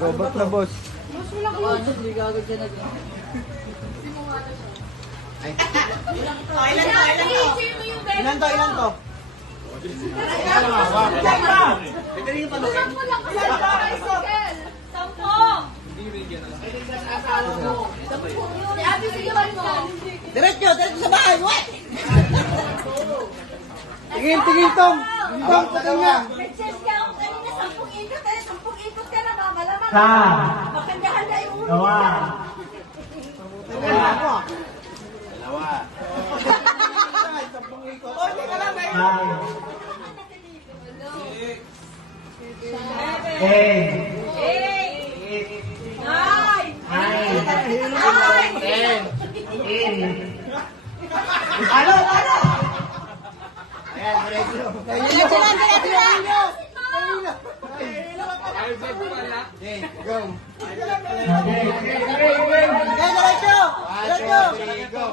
Robot na, boss. Mas wala ko yun. Hindi gagawin dyan agad. Ilan to? Diretso sa bahay, what? Tingin, Tom. Tom, patin nga. Nag-chest ka ako kanina, 10 ikot, 10 ikot ka na, malamang. Makanda-handa yung ulo. Dalawa. Oh, hindi ka lang, eh. Ano? Ayan, diretso. Diretso lang. Okay, go. Okay. Diretso. 1, 2, 3, go.